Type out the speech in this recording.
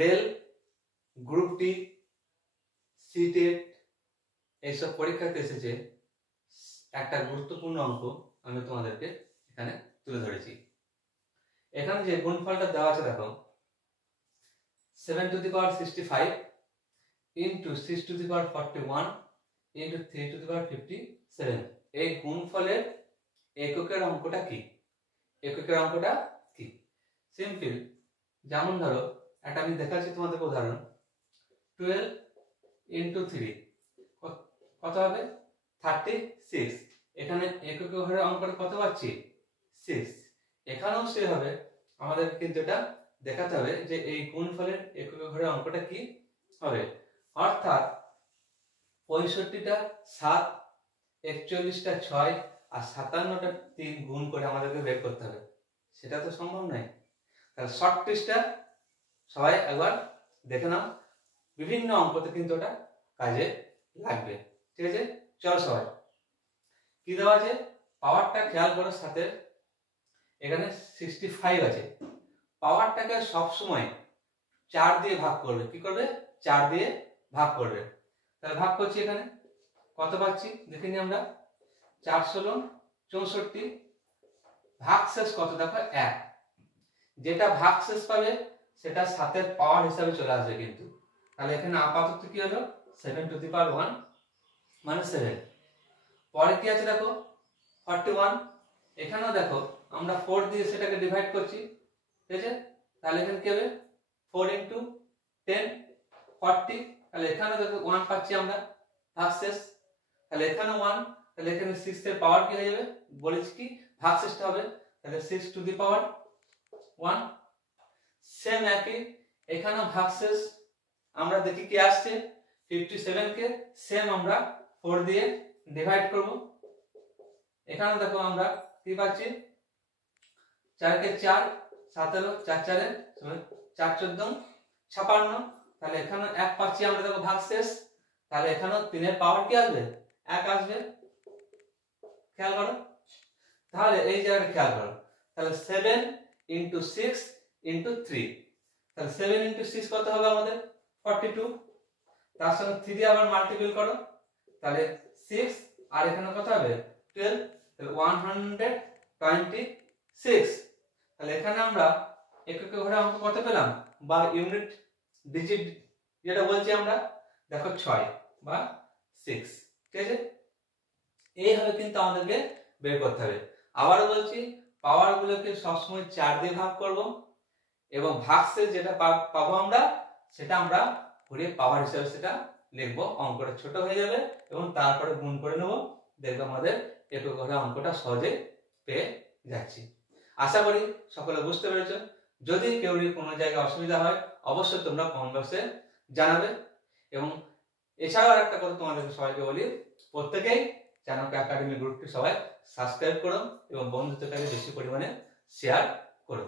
Rail, group D, CTET এইসব পরীক্ষাতে এসেছে একটা গুরুত্বপূর্ণ অঙ্ক আমি তোমাদেরকে এখানে তুলে ধরেছি। এখানে যে গুণফলটা দেওয়া আছে দেখো 7 to the power 65 into 6 to the power 41 into 3 to the power 57। এই গুণফলের এককের অঙ্কটা কি? এককের অঙ্কটা কি? সিম্পল। যেমন ধরো একটা আমি দেখাচ্ছি তোমাদেরকে উদাহরণ। 12 into 3 কত হবে? 36। এখানে একক ঘরের অঙ্কটা কত পাচ্ছি? 6। এখানেও সে হবে, আমাদের কিন্তু এটা দেখাতে হবে যে এই গুণফলের একক ঘরের অঙ্কটা কি হবে। অর্থাৎ 65টা 7, 41টা 6 আর 57টা 3 গুণ করে আমাদেরকে বের করতে হবে। সেটা তো সম্ভব নয়। তাহলে শর্ট ট্রিক্সটা সবাই একবার দেখে নাও, বিভিন্ন অঙ্কতে কিন্তু ওটা কাজে লাগবে। ঠিক আছে, চলো সবাই কি দেওয়া আছে পাওয়ারটা খেয়াল করো। সাথে এখানে 65 আছে। পাওয়ারটাকে সব সময় 4 দিয়ে ভাগ করবে। কি করবে? 4 দিয়ে ভাগ করবে। তাহলে ভাগ করছি, এখানে কত পাচ্ছি দেখে নি আমরা। 4 × 64। ভাগশেষ কত দেখো 1। যেটা ভাগশেষ পাবে সেটা 7-এর পাওয়ার হিসাবে চলে আসবে কিন্তু। তাহলে এখানে আপাতত কি হলো 7 to the power 1 মানে 7। পরে কি আছে দেখো 41। এখানেও দেখো আমরা 4 দিয়ে সেটাকে ডিভাইড করছি। ঠিক আছে, তাহলে এখানে কি হবে 4 × 10 40। তাহলে এখানে দেখো 1 পাচ্ছি আমরা ভাগশেষ। তাহলে এখানে 1। তাহলে এখানে 6 এর পাওয়ার কি হয়ে যাবে বলেছি কি ভাগশেষটা হবে। তাহলে 6 to the power 1। সেম একই এখানেও ভাগশেষ আমরা দেখি কি আসছে 57 কে সেম আমরা 4 দিয়ে ডিভাইড করব। এখানে দেখো আমরা কি পাচ্ছি 4 কে 4 17 4 4 4 14 56। তাহলে এখানে 1 পাচ্ছি আমরা দেখো ভাগশেষ। তাহলে এখানেও 3 এর পাওয়ার কি আসবে 1 আসবে। খেয়াল করো, তাহলে এই জায়গাটা খেয়াল করো। তাহলে 7 × 6 × 3। তাহলে 7 × 6 কত হবে আমাদের 42। তার সঙ্গে 3 আবার মাল্টিপ্লাই করো। তাহলে 6 আর এখানে কত হবে 12। তাহলে 126। তাহলে এখানে আমরা একক ঘরে অঙ্ক কত পেলাম বা ইউনিট ডিজিট যেটা বলছি আমরা দেখো 6 বা 6। ঠিক আছে, এইভাবে কিন্তু আমাদেরকে বের করতে হবে। আবারও বলছি পাওয়ার গুলোকে সবসময় 4 দিয়ে ভাগ করব এবং ভাগশেষ যেটা পাবো আমরা সেটা আমরা ঘুরিয়ে পাওয়ার হিসাবে সেটা লিখবো। অঙ্কটা ছোট হয়ে যাবে এবং তারপরে গুণ করে নেব। দেখবো আমাদের একক ঘরে অঙ্কটা সহজে পেয়ে যাচ্ছি। আশা করি সকলে বুঝতে পেরেছো। যদি কেউ কোনো জায়গায় অসুবিধা হয় অবশ্যই তোমরা কমেন্ট বক্সে জানাবে। এবং এছাড়াও একটা কথা তোমাদেরকে সবাইকে বলি, প্রত্যেকেই চাণক্য একাডেমি গ্রুপটি সবাই সাবস্ক্রাইব করো এবং বন্ধুদের কাছে বেশি পরিমাণে শেয়ার করো।